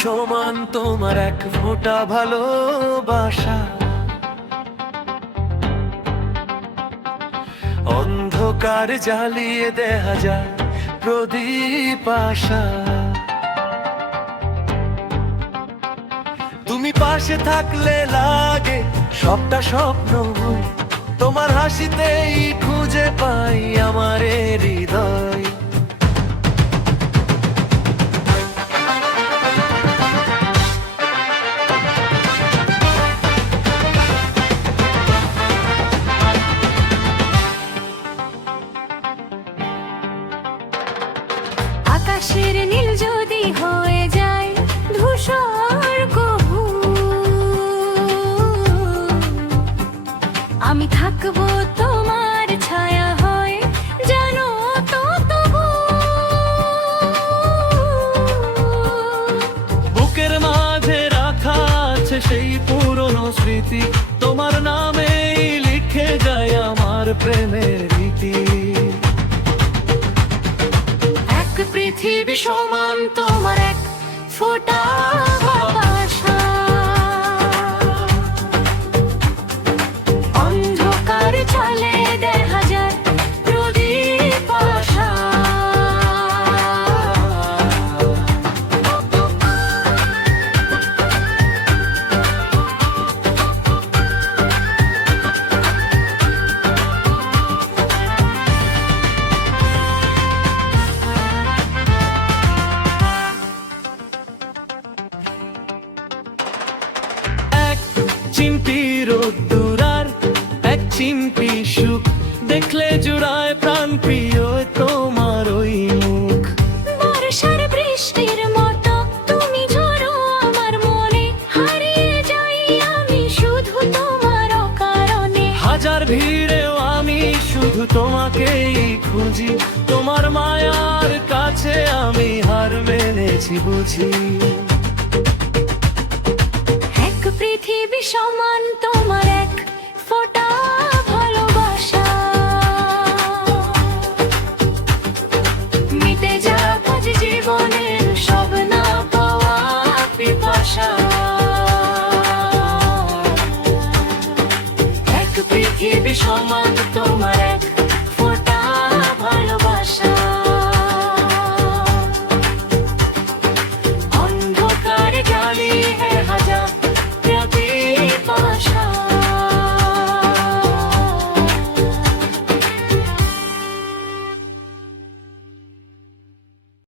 সমান তোমার এক ফোঁটা ভালোবাসা। অন্ধকার জ্বালিয়ে দেখা যায় প্রদীপ আশা। তুমি পাশে থাকলে লাগে সবটা স্বপ্ন, তোমার হাসিতেই খুঁজে পাই আমার হৃদয়। আকাশের নীল যদি হয়ে যায় ধূসর কভু, আমি থাকবো তোমার ছায়া হয়ে, জানো তো তবু। বুকের মাঝে রাখা আছে সেই পুরনো স্মৃতি, তোমার নামেই লিখে যায় আমার প্রেমের রীতি। এক পৃথিবী সমান তোমার এক ফোঁটা ভালোবাসা। অন্ধকার চলে দেখা যায় প্রদীপ আশা। চিমটি রোদ্দুর আর এক চিমটি সুখ, দেখলে জুড়ায় প্রাণ প্রিয় তোমার ওই মুখ। বর্ষার বৃষ্টির মতো তুমি ঝরো আমার মনে, হারিয়ে যাই আমি শুধু তোমার কারণে। হাজার ভিড়েও আমি শুধু তোমাকেই খুঁজি, তোমার মায়ার কাছে আমি হার মেনেছি বুঝি। এক পৃথিবী সমান তোমার এক ফোঁটা ভালোবাসা। মিটে যাক আজ জীবনের সব না পাওয়া পিপাসা। এক পৃথিবী সমান তোমার